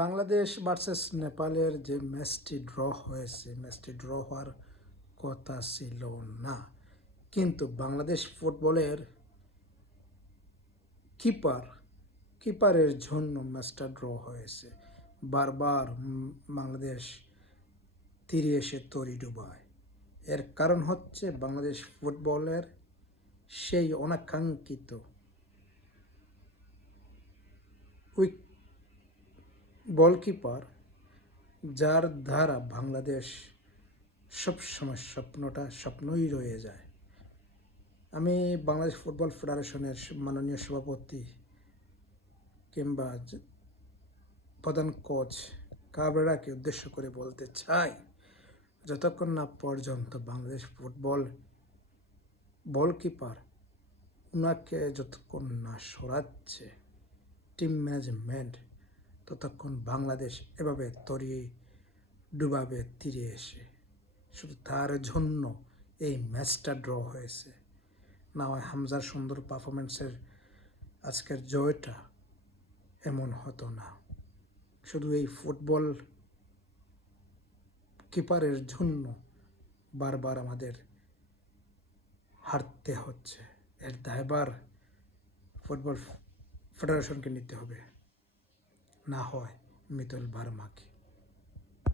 Bangladesh versus নেপালের যে ম্যাচটি ড্র হয়েছে, ম্যাচটি ড্র হওয়ার কথা ছিল না, কিন্তু বাংলাদেশ ফুটবলের কিপারের জন্য ম্যাচটা ড্র হয়েছে। বারবার বাংলাদেশ তীরে এসে তরি ডুবায়। এর কারণ হচ্ছে বাংলাদেশ ফুটবলের সেই অনাকাঙ্ক্ষিত উইক গোলকিপার, যার দ্বারা বাংলাদেশ সবসময় স্বপ্নই রয়ে যায়। আমি বাংলাদেশ ফুটবল ফেডারেশনের মাননীয় সভাপতি কিংবা প্রধান কোচ কাবরেরাকে উদ্দেশ্য করে বলতে চাই, যতক্ষণ না পর্যন্ত বাংলাদেশ ফুটবল গোলকিপার ওনাকে যতক্ষণ না সরাচ্ছে টিম ম্যানেজমেন্ট, ততক্ষণ বাংলাদেশ এভাবে তরিয়ে ডুবাবে তীরে এসে। শুধু তার জন্য এই ম্যাচটা ড্র হয়েছে। না হয় হামজার সুন্দর পারফরমেন্সের আজকের জয়টা এমন হতো না। শুধু এই ফুটবল কিপারের জন্য বারবার আমাদের হারতে হচ্ছে। এর দায়ভার ফুটবল ফেডারেশনকে নিতে হবে, না হয় মিতুল ভার্মাকে।